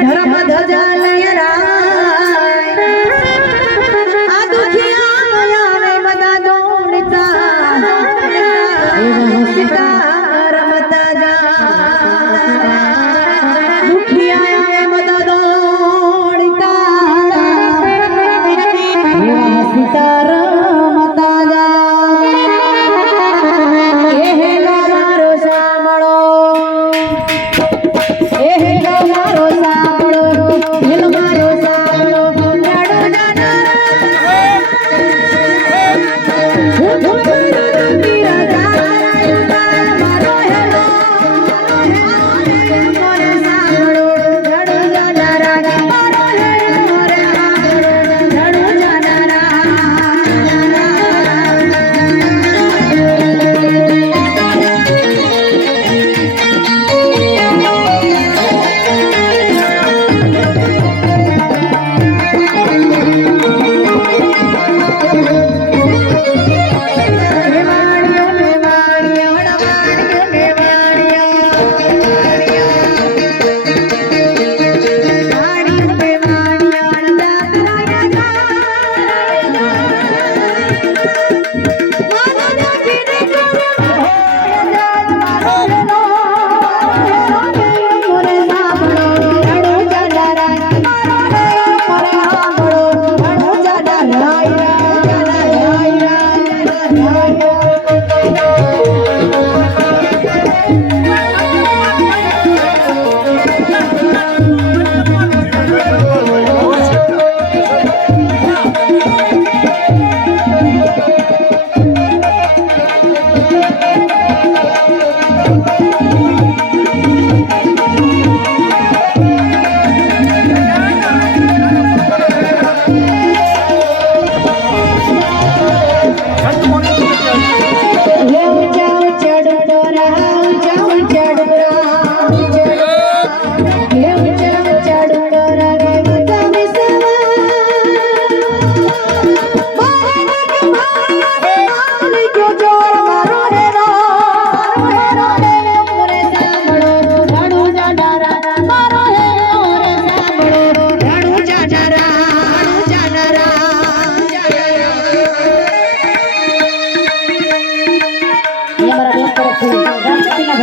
ધર્મ ધજા લય રાય આ દુખિયા આવે બધા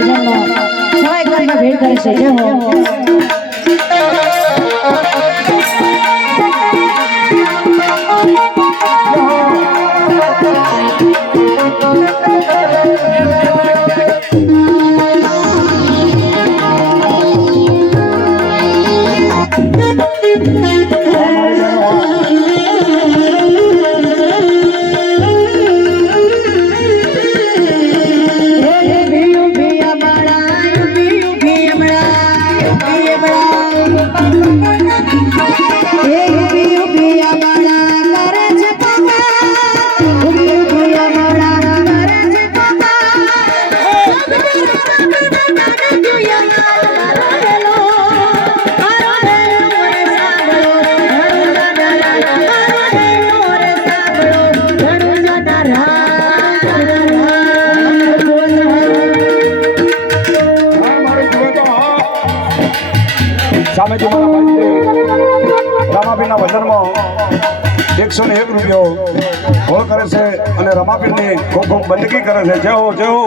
ભજનનો સવાઈ ગરબા ભેટ કરે છે જય હો રમાબીના ભજનમાં એકસો ને એક રૂપિયો ગોળ કરે છે અને રમાબીની ખૂબ ખૂબ બંદગી કરે છે. જેવો જેવો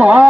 વચમ હા